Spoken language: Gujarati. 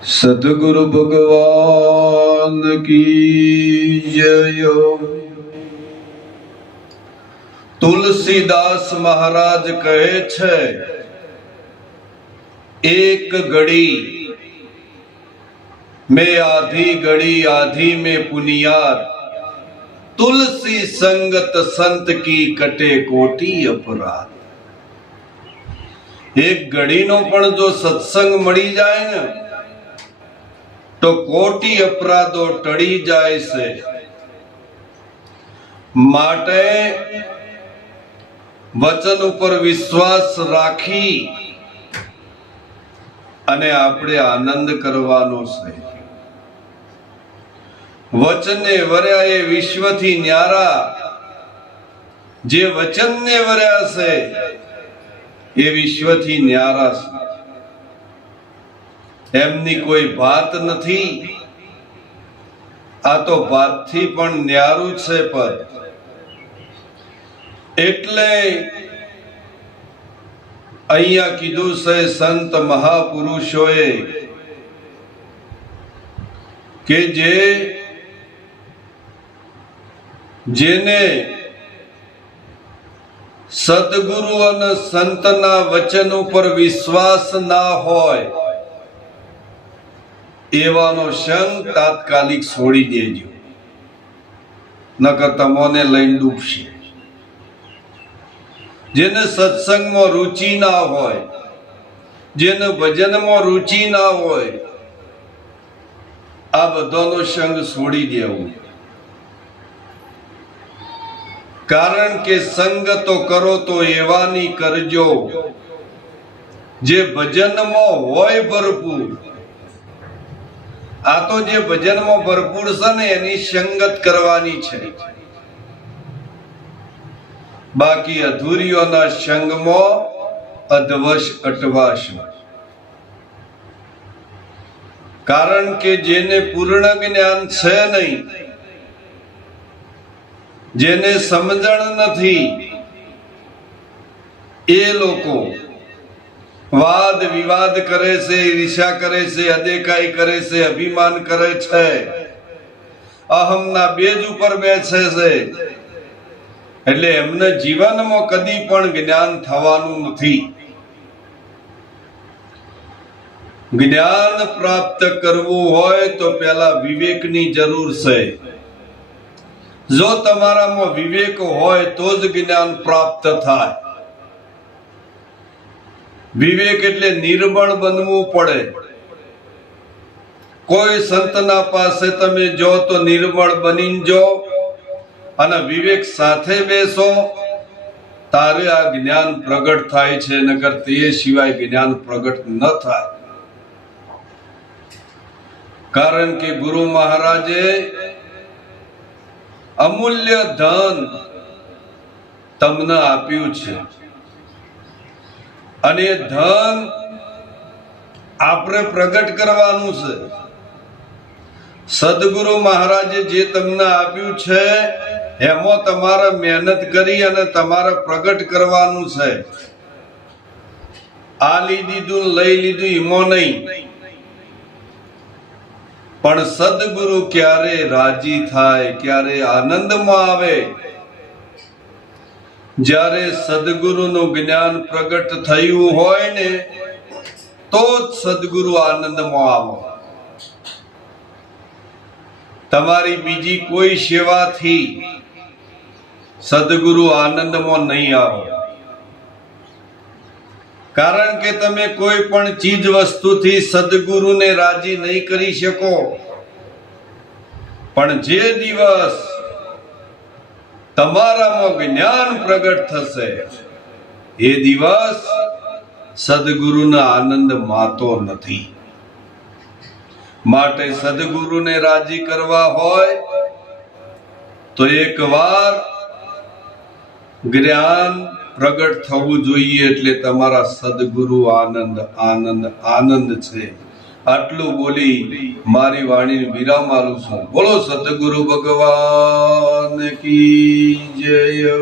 सद्गुरु भगवान की जय। तुलसीदास महाराज कहे छे, एक घड़ी में आधी घड़ी आधी में पुनियार, तुलसी संगत संत की कटे कोटि अपराध। एक घड़ी नो पण जो सत्संग मળી જાય ને તો કોટી અપરાધો ટળી જાય છે। માટે વચન ઉપર વિશ્વાસ રાખી અને આપણે આનંદ કરવાનો છે। વચને વર્યા એ વિશ્વથી ન્યારા, જે વચનને વર્યા છે એ વિશ્વથી ન્યારા છે। એમની કોઈ વાત નથી, આ તો વાતથી પણ ન્યારું છે પદ। એટલે અહીંયા કીધું છે સંત મહાપુરુષોએ કે જેને સદગુરુ અને સંતના વચન ઉપર વિશ્વાસ ના હોય એવાનો સંગ તાત્કાલિક છોડી દેજો, નકર તમોને લઈને ડૂબશે। જેને સત્સંગમાં રુચિ ના હોય, જેને ભજનમાં રુચિ ના હોય, આ બધાનો સંગ છોડી દેવો। કારણ કે સંગ તો કરો તો એવાની કરજો જે ભજનમાં હોય ભરપૂર। આ તો જે ભજનમાં ભરપૂર છે ને એની સંગત કરવાની છે, બાકી અધૂરીઓના સંગમાં અધવશ અટવાશ। કારણ કે જેને પૂર્ણ જ્ઞાન છે નહીં, જેને સમજણ નથી, એ લોકો વાદ વિવાદ કરે છે, ઈર્ષા કરે છે, અદેખાઈ કરે છે, અભિમાન કરે છે, અહમના બેજ ઉપર બેસે છે। એટલે એમને જીવનમાં કદી પણ જ્ઞાન થવાનું નથી। જ્ઞાન પ્રાપ્ત કરવું હોય તો પહેલા વિવેકની જરૂર છે। જો તમારામાં વિવેક હોય તો જ જ્ઞાન પ્રાપ્ત થાય। વિવેક એટલે નિર્બળ બનવું પડે। કોઈ સંતના પાસે તમે જો તો નિર્બળ બની જો અને વિવેક સાથે બેસો તારે આ જ્ઞાન પ્રગટ થાય છે, નકર તે સિવાય જ્ઞાન પ્રગટ ન થાય। કારણ કે ગુરુ મહારાજે અમૂલ્ય ધન તમને આપ્યું છે અને ધન આપણે પ્રગટ કરવાનું છે। સદગુરુ મહારાજે જે તમને આપ્યું છે એમાં તમારે મહેનત કરી અને તમારે પ્રગટ કરવાનું છે। આલી દીધું લઈ લીધું એમાં નહીં, પણ સદગુરુ ક્યારે રાજી થાય, ક્યારે આનંદમાં આવે, જ્યારે સદગુરુનું જ્ઞાન પ્રગટ થયું હોય ને તો જ સદગુરુ આનંદમાં આવો। તમારી બીજી કોઈ સેવાથી સદગુરુ આનંદમાં નહીં આવો। કારણ કે તમે કોઈ પણ ચીજ વસ્તુથી સદગુરુને રાજી નહીં કરી શકો, પણ જે દિવસ તમારામાં જ્ઞાન પ્રગટ થશે એ દિવસ સદગુરુના આનંદ માતો નથી। માટે સદગુરુને રાજી કરવા હોય તો એકવાર જ્ઞાન પ્રગટ થવું જોઈએ। એટલે તમારા સદગુરુ આનંદ આનંદ આનંદ છે। આટલું બોલી મારી વાણીને વિરામ આલું છું। બોલો સદગુરુ ભગવાન કી જય।